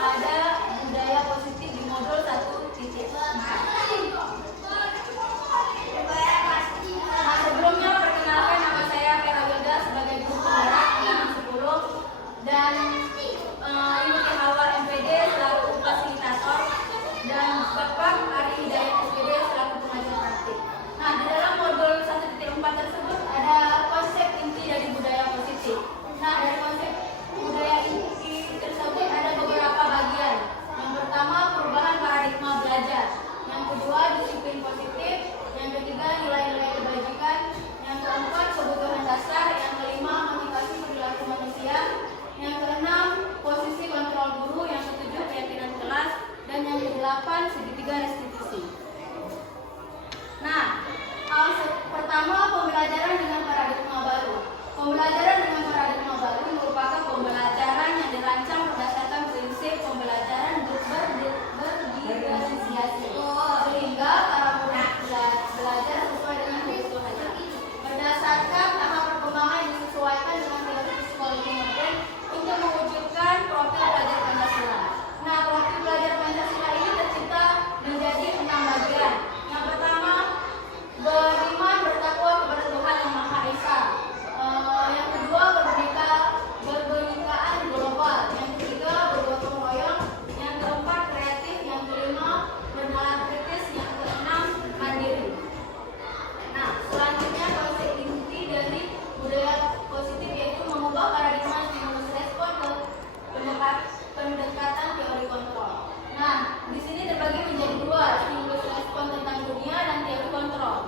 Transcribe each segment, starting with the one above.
ada budaya positif di modul 1.4. Nah, sebelumnya perkenalkan, nama saya Vera Yoda sebagai guru penggerak anak 10 dan Yuki Hawa MPD selaku fasilitator dan Bapak Ari Hidayat SPD selaku pengajar praktik. Nah, di dalam modul 1.4 tersebut ada konsep inti dari budaya positif. Nah, dari konsep budaya inti tersebut ada beberapa bagian. Yang pertama, perubahan paradigma belajar. Yang kedua, disiplin positif. Yang ketiga, nilai-nilai kebajikan. Yang keempat, kebutuhan dasar. Yang kelima, motivasi perilaku manusia. Yang keenam, posisi kontrol guru. Yang ketujuh, keyakinan kelas. Dan yang kedelapan, segitiga restitusi. Nah, pertama, pembelajaran dengan paradigma baru. Pembelajaran dengan paradigma baru merupakan pembelajaran yang dirancang berdasarkan prinsip pembelajaran berdiferensiasi, sehingga para murid belajar sesuai dengan kebutuhannya. Berdasarkan tahap perkembangan yang disesuaikan dengan teori psikologi modern untuk mewujudkan profil pelajar Pancasila. Nah, profil pelajar Pancasila ini tercipta menjadi 6 bagian. Yang pertama, beriman bertakwa kepada Tuhan Yang Maha Esa. Yang kedua, berbenikaan global. Yang ketiga, bergotong royong. Yang keempat, kreatif. Yang kelima, bernalar kritis. Yang keenam, mandiri. Nah, selanjutnya konsep inti dari budaya positif yaitu mengubah paradigma stimulus respon ke pendekatan teori kontrol. Nah, di sini terbagi menjadi dua, stimulus respon tentang dunia dan teori kontrol.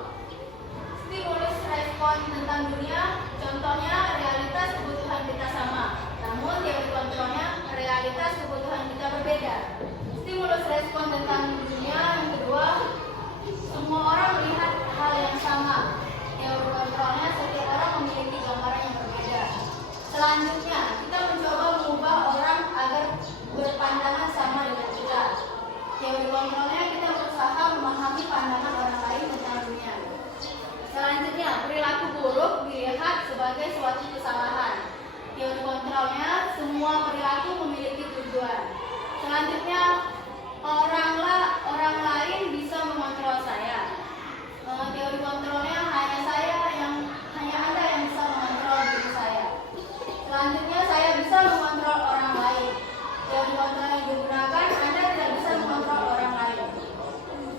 Stimulus respon tentang dunia, contohnya realitas kebutuhan kita sama, namun teori kontrolnya realitas kebutuhan kita berbeda. Stimulus respon tentang dunia yang kedua, semua orang melihat hal yang sama. Teori kontrolnya setiap orang memiliki gambaran yang berbeda. Selanjutnya, kita mencoba mengubah orang agar berpandangan sama dengan kita. Teori kontrolnya kita berusaha memahami pandangan orang lain tentang dunia. Selanjutnya, perilaku buruk dilihat sebagai suatu kesalahan. Teori kontrolnya, semua perilaku memiliki tujuan. Selanjutnya, orang lain bisa mengontrol saya. Teori kontrolnya, hanya Anda yang bisa mengontrol diri saya. Selanjutnya, saya bisa mengontrol orang lain. Teori kontrol yang digunakan, Anda tidak bisa mengontrol orang lain.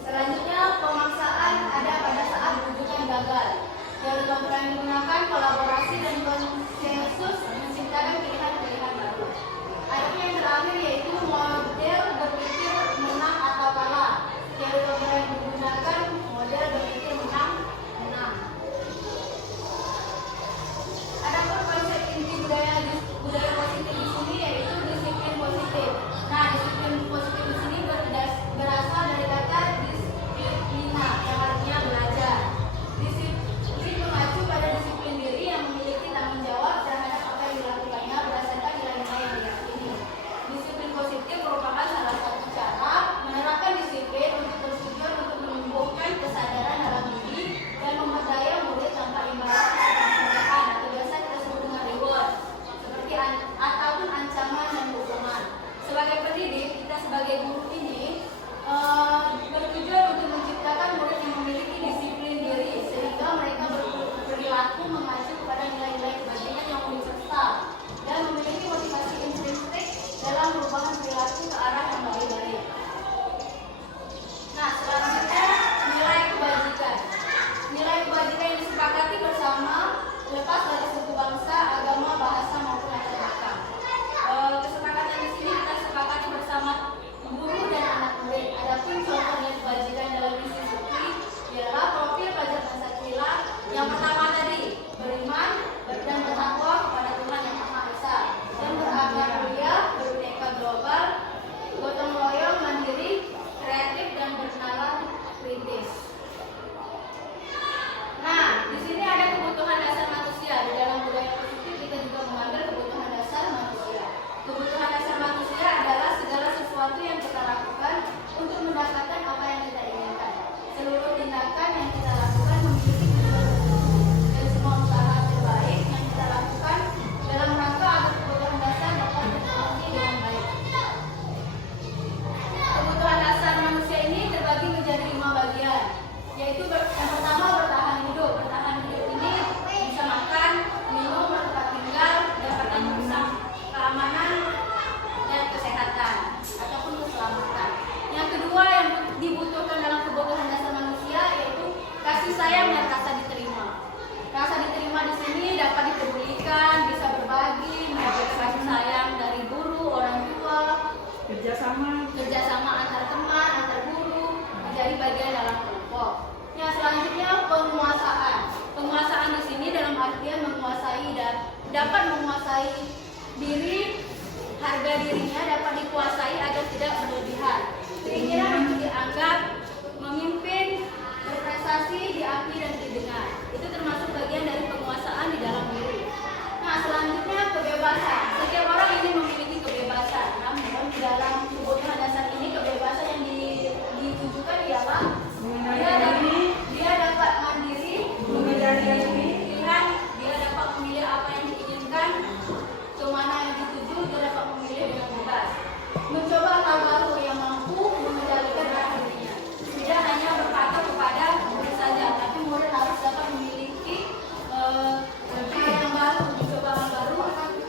Selanjutnya, pemaksaan ada pada saat bujukan gagal. Teori kontrol yang digunakan, kolaborasi dan konsensus menciptakan pilihan-pilihan baru. Adanya yang terakhir yaitu model berpikir menang atau kalah. Teori kontrol yang digunakan, model berpikir menang. Adapun konsep inti budaya positif di sini yaitu disiplin positif. Nah, harga dirinya dapat dikuasai agar tidak berlebihan. Keinginan untuk dianggap, memimpin, berprestasi, diakui dan didengar. Itu termasuk bagian dari penguasaan di dalam diri. Nah, selanjutnya kebebasan. Setiap orang ingin memiliki kebebasan. Namun di dalam kebutuhan dasar ini kebebasan yang ditujukan ialah dia dapat mandiri, mengendalikan pilihan, dia dapat memilih apa yang diinginkan, kemana yang dituju, dia dapat memilih dengan bebas. Mencoba hal baru yang mampu mengendalikan arah dirinya. Tidak hanya berpatok kepada murid saja, tapi murid harus dapat memiliki hal yang baru, mencoba hal baru,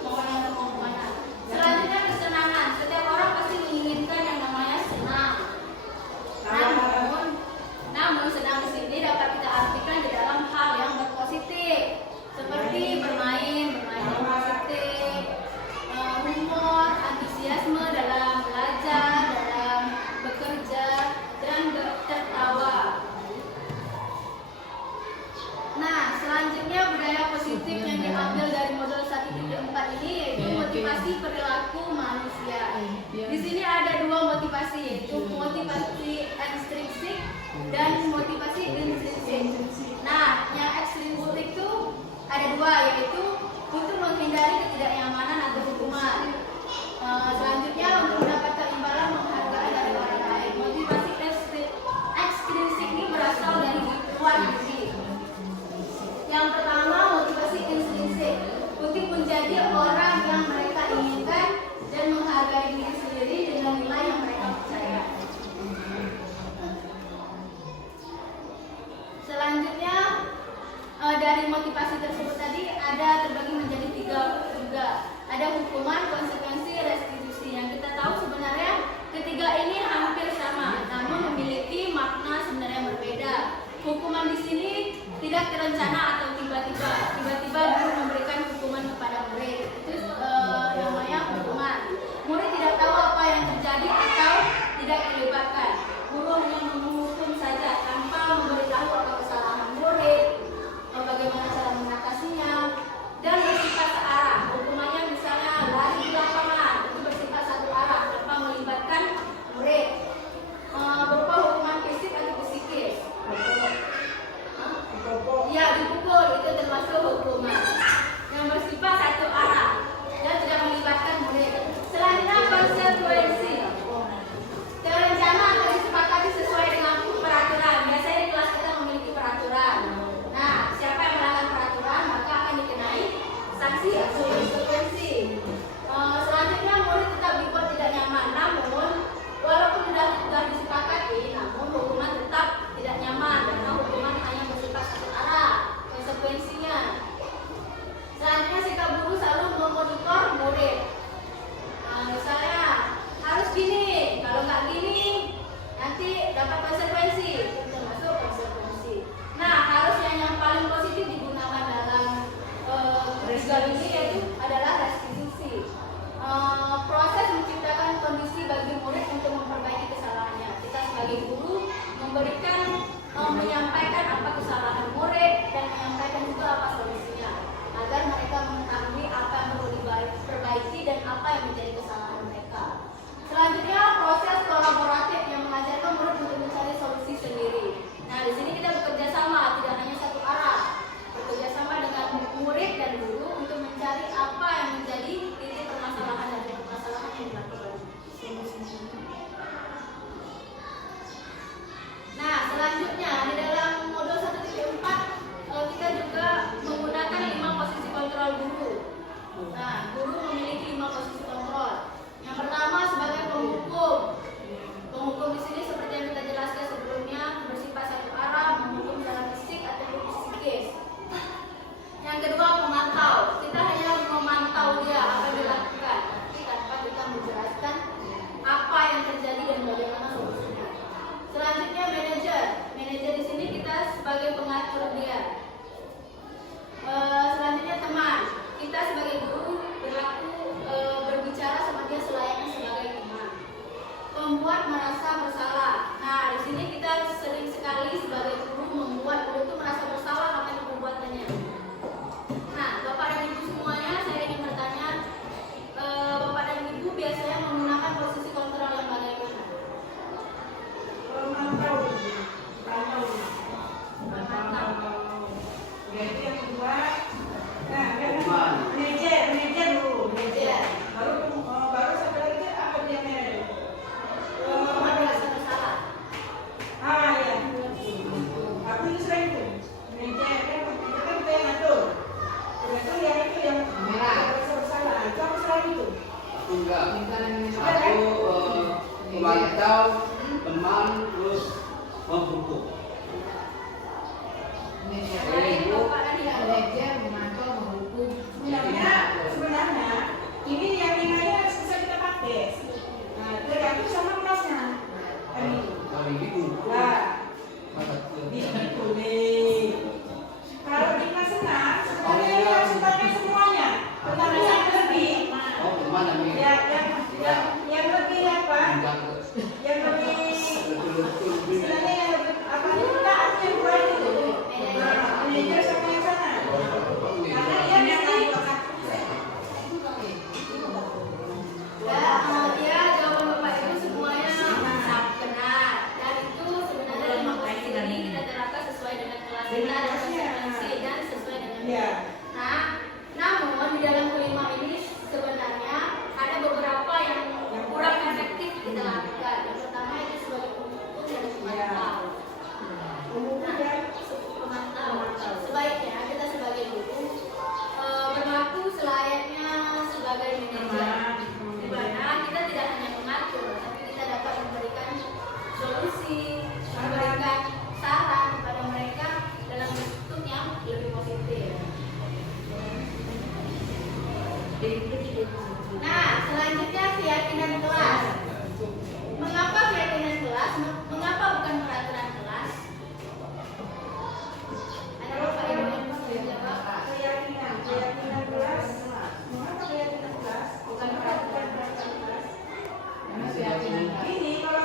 mau kemana. Selanjutnya kesenangan. Setiap orang pasti menginginkan yang namanya senang. Namun senang di sini dapat kita artikan di dalam hal yang berpositif, seperti bermain yang positif, humor, antusiasme dalam belajar, dalam bekerja, dan tertawa. Nah, selanjutnya budaya positif yang diambil dari modul 1.4 ini yaitu motivasi perilaku manusia. Di sini ada dua motivasi, yaitu motivasi ekstrinsik dan motivasi intrinsik. Nah, yang ekstrinsik itu ada dua, yaitu untuk menghindari ketidaknyamanan atau hukuman. Selanjutnya untuk mendapatkan imbalan penghargaan dari orang lain. Motivasi ekstrinsik ini berasal dari luar diri. Yang pertama motivasi intrinsik, untuk menjadi orang yang mereka inginkan dan menghargai diri sendiri dengan nilai yang mereka percaya. Selanjutnya dari motivasi tersebut tadi ada terbagi menjadi 3 juga. Ada hukuman, konsekuensi, restitusi. Yang kita tahu sebenarnya ketiga ini hampir sama, namun memiliki makna sebenarnya berbeda. Hukuman di sini tidak terencana atau tiba-tiba guru memberikan hukuman kepada murid. Itu namanya hukuman. Murid tidak tahu apa yang terjadi atau tidak dilibatkan. Guru hanya menghukum saja tanpa memberitahu apa kesalahan murid, bagaimana cara mengatasinya, dan bersifat searah. Hukumannya misalnya lari di lapangan, itu bersifat satu arah tanpa melibatkan murid. Berupa hukuman fisik atau psikis. Ya, dipukul Aku memantau teman terus membuku. Sebenarnya ini yang nilainya bisa kita pakai. Nah, tergantung sama kelasnya. Kalau ini buku. Nah, di itu nih. Kalau di kelas senang, sebenarnya ini harus pakai semuanya. Tetapi yang lebih, Oh, teman yang yang lebih apa? Yang lebih sebenarnya yang lebih apa? Kita harus yang buat itu. Manajer sama yang sana. Karena dia nanti Ya, jawaban Bapak itu semuanya sangat benar. Dan itu sebenarnya 5 posisi ini kita terapkan sesuai dengan kelas kita dan konsekuensi dan sesuai dengan ya. Nah, namun di dalam kelima ini sebenarnya ada beberapa yang kurang efektif kita lakukan. Yang pertama itu sebagai pemukul dan pemantau. Pemantau. Sebaiknya kita sebagai guru berlaku selayaknya sebagai manajer. Di mana kita tidak hanya mengatur, tapi kita dapat memberikan solusi, memberikan saran kepada mereka dalam bentuk yang lebih positif. Nah, selanjutnya keyakinan kelas. Mengapa keyakinan kelas? Mengapa bukan peraturan kelas? Ada Bapak Ibu yang bisa jawab? Keyakinan kelas. Mengapa keyakinan kelas? Bukan peraturan kelas. Ini kalau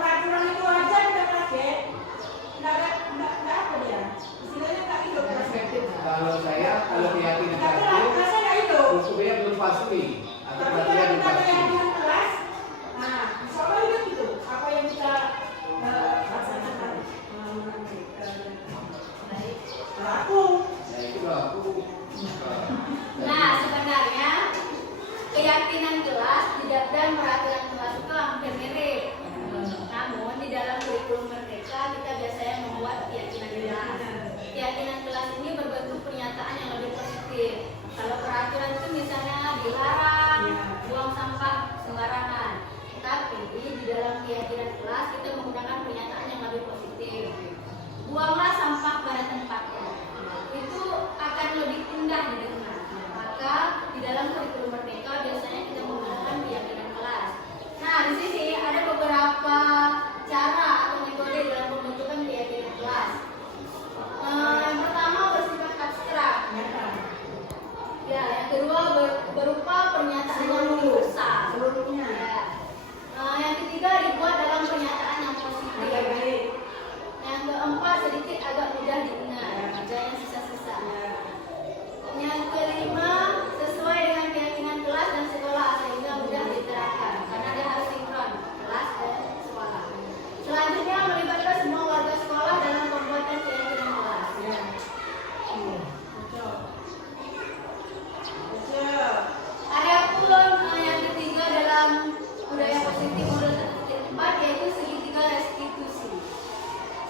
peraturan itu aja kita pakai, nggak apa dia. Istilahnya nggak hidup. Kalau keyakinan Tapi aku, rasanya nggak hidup. bukunya belum pasti. Atau Tapi peraturan kalau belum kita pasti. keyakinan kelas, nah, insya Allah hidup itu. Apa yang kita laksanakan. Kalau aku, Ya itu aku. Nah, sebenarnya keyakinan kelas tidak dan peraturan kelas itu hampir mirip. Namun di dalam kurikulum Merdeka kita biasanya membuat keyakinan kelas. Keyakinan kelas ini berbentuk pernyataan yang lebih positif. Kalau peraturan itu misalnya dilarang buang sampah sembarangan. Tapi di dalam keyakinan kelas kita menggunakan pernyataan yang lebih positif. Buanglah sampah pada tempatnya. Itu akan lebih indah didengar. Maka di dalam kurikulum Merdeka biasanya kita menggunakan keyakinan kelas. Nah, di sini ada beberapa cara atau metode dalam pembentukan keyakinan kelas. Yang pertama bersifat abstrak. Ya, yang kedua berupa pernyataan yang universal. seluruhnya. Ya. Yang ketiga dibuat dalam pernyataan yang positif. Yang keempat sedikit agak mudah diingat, jangan sisa-sisa. Yang kelima sesuai dengan keyakinan kelas dan sekolah sehingga mudah diterapkan karena dia harus sinkron kelas dan sekolah. Selanjutnya melibatkan semua warga sekolah dalam pembuatan keyakinan kelas. Adapun yang ketiga dalam budaya positif model 1.4 yaitu segitiga restitusi.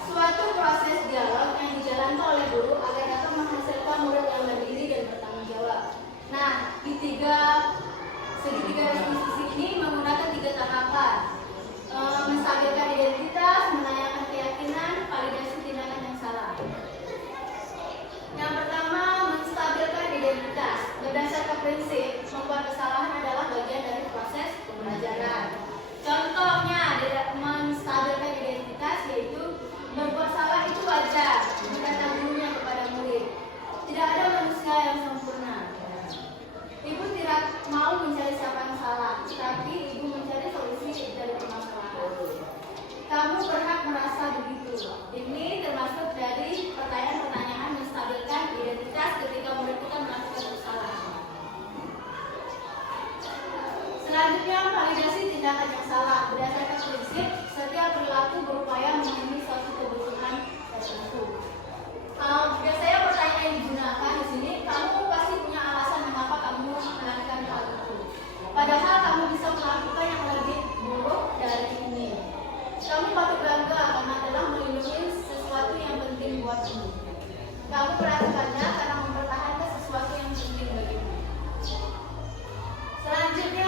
Suatu proses dialog yang dijalankan oleh guru agar dapat menghasilkan murid yang mandiri dan bertanggung jawab. Nah, di segitiga restitusi ini menggunakan 3 tahapan. Menstabilkan identitas, menanyakan keyakinan, validasi tindakan yang salah. Yang pertama, menstabilkan identitas. Berdasarkan prinsip, membuat kesalahan adalah bagian dari proses pembelajaran. Contohnya, menstabilkan identitas yaitu berbuat salah itu wajar, kata gurunya kepada murid. Tidak ada manusia yang sempurna. Ibu tidak mau mencari siapa yang salah, tapi ibu mencari solusi dari permasalahan. Kamu berhak merasa begitu. Ini termasuk dari pertanyaan-pertanyaan menstabilkan identitas ketika murid kita melakukan kesalahan. Selanjutnya, validasi tindakan yang salah. Berdasarkan prinsip, setiap perilaku berupaya memenuhi suatu kebutuhan tertentu. Biasanya pertanyaan yang digunakan di sini, kamu pasti punya alasan mengapa kamu melakukan hal itu. Padahal kamu bisa melakukan yang lebih buruk dari ini. Kamu patut bangga karena telah melindungi sesuatu yang penting buatmu. Kamu merasa bangga karena mempertahankan sesuatu yang penting bagimu. Selanjutnya,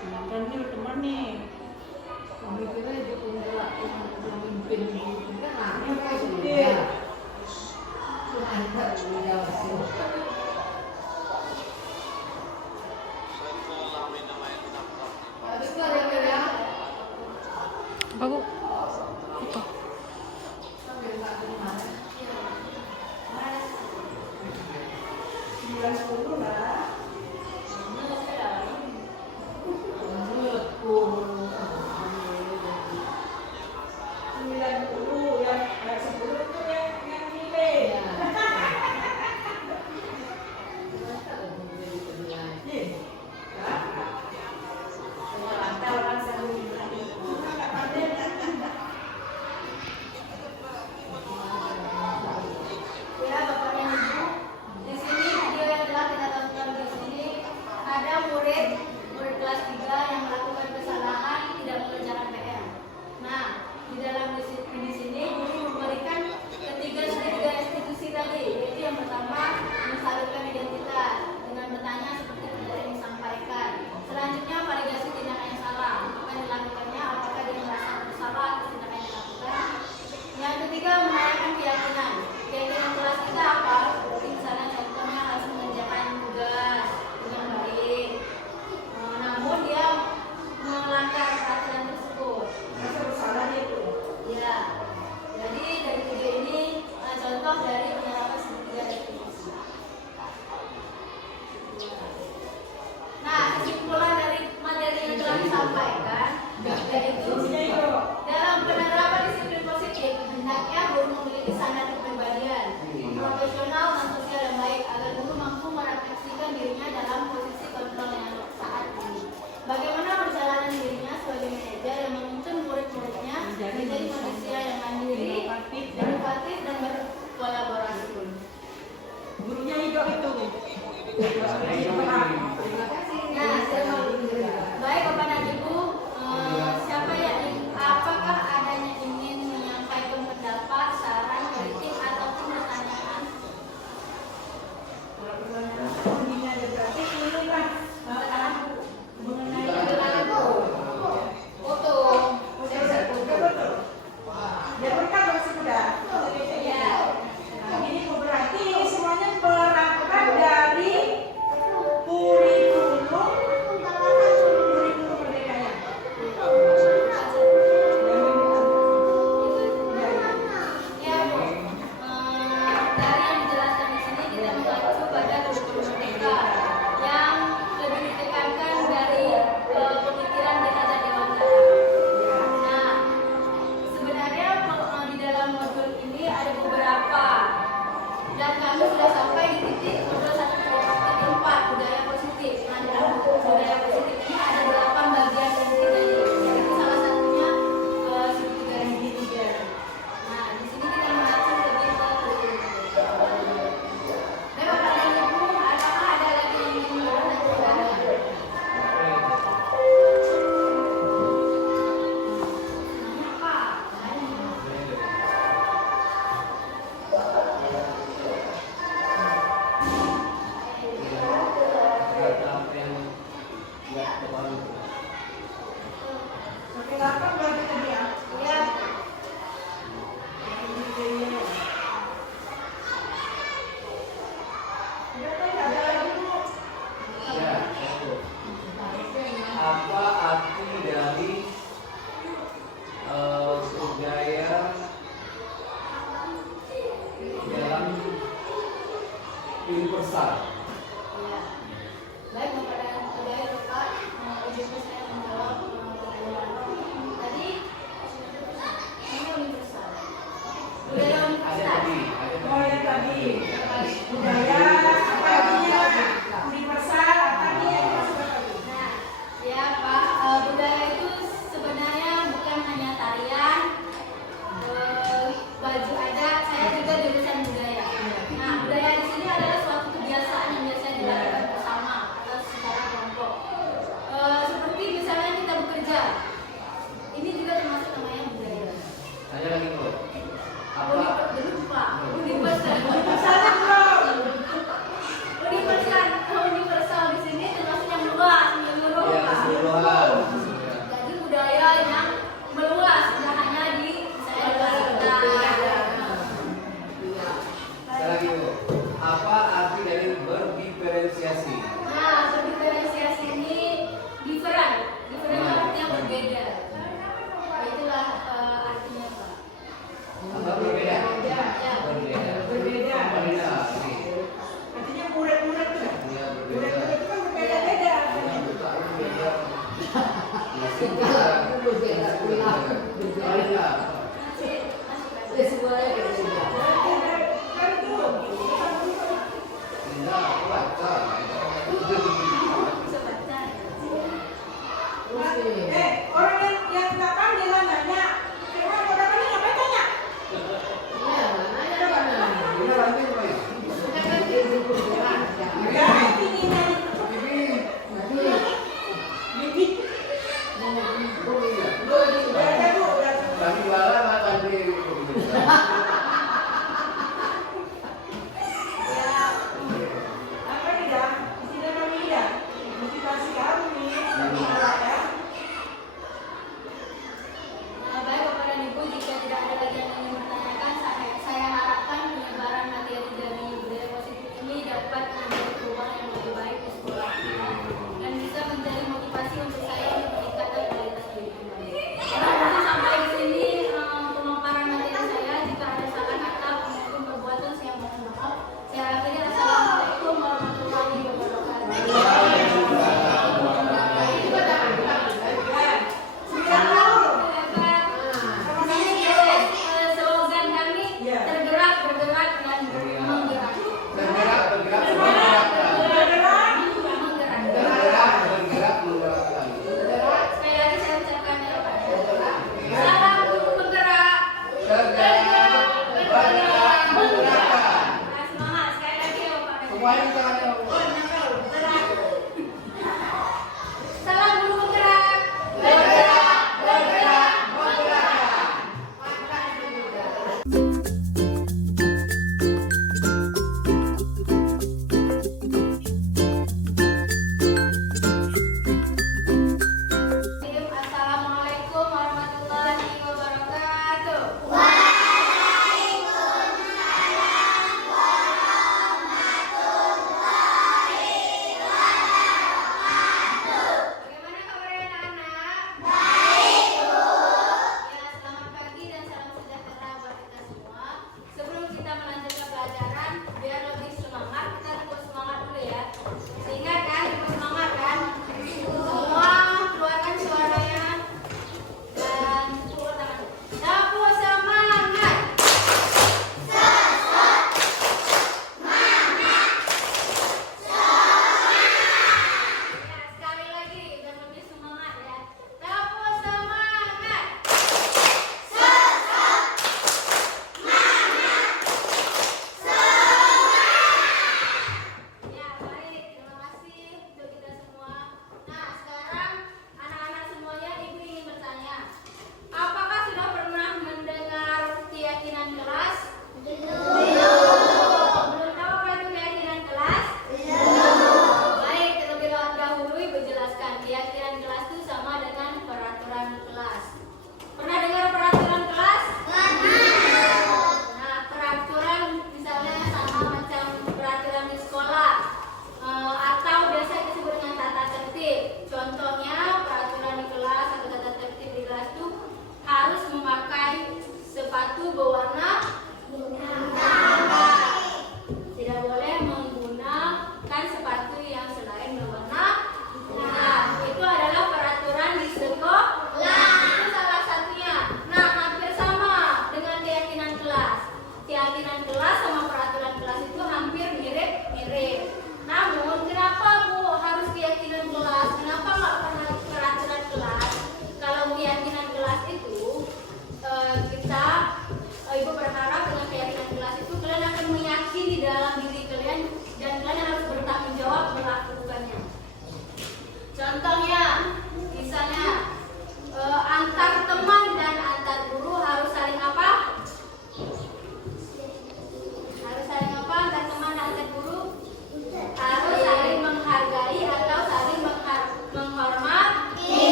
Dan ini teman nih. Kami kira itu enggak yang mimpin gitu kan. Yang Itu positif. ada di Jawa sih. Habis itu ada yang Bago. Ito. sampai enggak terima. 90 lah. Menurutku 90 yang 10 itu yang nilai. Ada orang selalu bilang. Ya, Bapak dan Ibu, di sini video yang telah kita tonton di sini ada murid kelas 3 yang melakukan kesalahan tidak mengerjakan PR. Nah, di sini guru memberikan tiga institusi tadi, yaitu yang pertama mensalurkan identitas dengan bertanya seperti yang disampaikan. Selanjutnya validasi tindakan yang salah, akan dilakukannya apakah dia merasa bersalah atas tindakan yang dilakukan. Yang ketiga menanyakan keyakinan. Keyakinan kelas kita apa? Seperti misalnya contohnya harus mengerjakan tugas dengan baik. Namun dia melanggar peraturan tersebut. Masa bersalahnya itu. Ya. Jadi dari tiga ini contoh dari penerapan segitiga restitusi. Nah, kesimpulan dari materi yang telah disampaikan yaitu dalam penerapan disiplin positif hendaknya guru memiliki standar kepribadian profesional dan sosial yang baik agar guru mampu merefleksikan dirinya dalam posisi kontrol yang saat ini. Bagaimana perjalanan dirinya sebagai manajer yang menuntun murid-muridnya menjadi manusia yang mandiri, inovatif dan berkolaborasi. Gurunya hijau itu. Terima kasih. Nah, baik Bapak dan Ibu, siapa yang apakah adanya ingin menyampaikan pendapat, saran, kritik ataupun pertanyaan? Bunyinya ada berarti ini lah. Mengenai foto. Ya berkat masih muda. Ya. Ini berarti ini semuanya perangkat dari murid Balik lah. Tidak, baca. Bisa baca. Orang yang nggak pandai lah nanya, orang udah pandai ngapain tanya? Ini lanjut apa ya? Ya, ini nanya. Bibi. Udah ada Bu, udah. Kami balas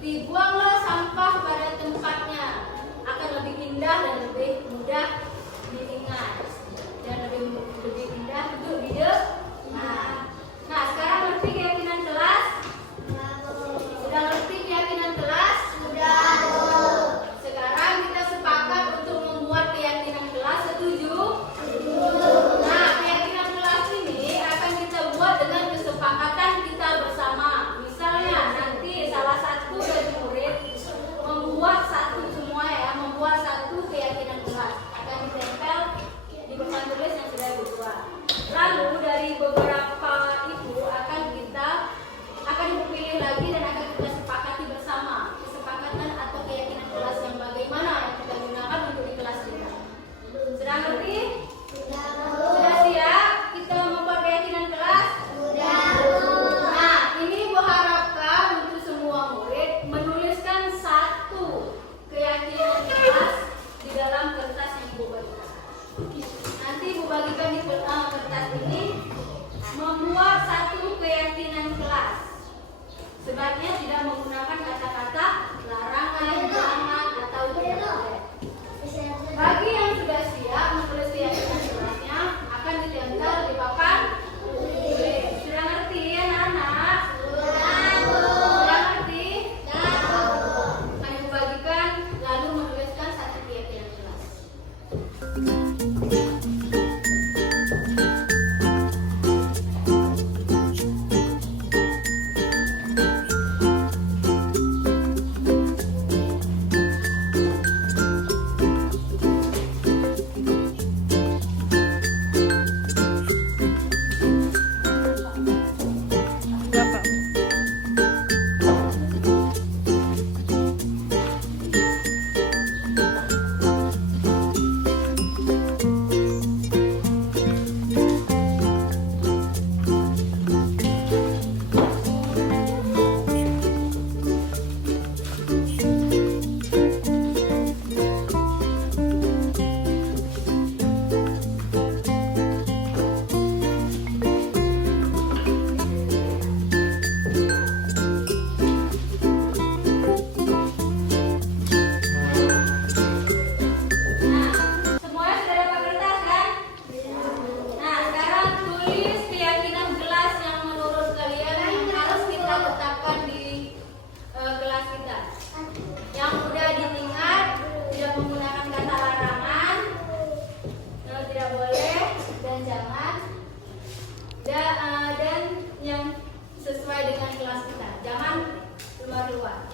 Buanglah sampah pada tempatnya, akan lebih indah dan lebih mudah diingat dan lebih indah untuk didengar. Nah, sekarang ngerti keyakinan kelas? Sudah ngerti keyakinan kelas? Sudah. Sekarang kita sepakat untuk membuat keyakinan kelas. Setuju? Nah, keyakinan kelas ini akan kita buat dengan kesepakatan kita bersama. Misalnya nanti salah satu dari murid membuat satu keyakinan kelas akan ditempel di papan tulis yang sudah dibuat. Lalu dari beberapa itu akan dipilih lagi dan akan kita sepakati bersama kesepakatan atau keyakinan kelas yang bagaimana yang kita gunakan untuk di kelas kita. Sudah ngerti? Sudah siap kita membuat keyakinan kelas? Sudah. Nah, ini Bu harapkan untuk semua murid menuliskan satu keyakinan kelas di dalam kertas yang Ibu bagikan. Nanti Ibu bagikan di kertas ini, membuat satu keyakinan kelas. Sebaiknya tidak menggunakan kata-kata larangan, jangan, atau tidak boleh. Bagi yang sudah siap menulis keyakinan kelasnya akan ditempel di papan tulis. Sudah ngerti ya anak-anak? Sudah ngerti? Akan Ibu bagikan lalu menuliskan satu keyakinan kelas. Berapa? Nah, semuanya sudah dapat kertas kan? Nah, sekarang tulis keyakinan kelas yang menurut kalian yang harus kita letakkan di kelas kita. Yang mudah diingat, tidak menggunakan kata larangan, tidak boleh dan jangan, dan yang sesuai dengan kelas kita. Jangan keluar-luar.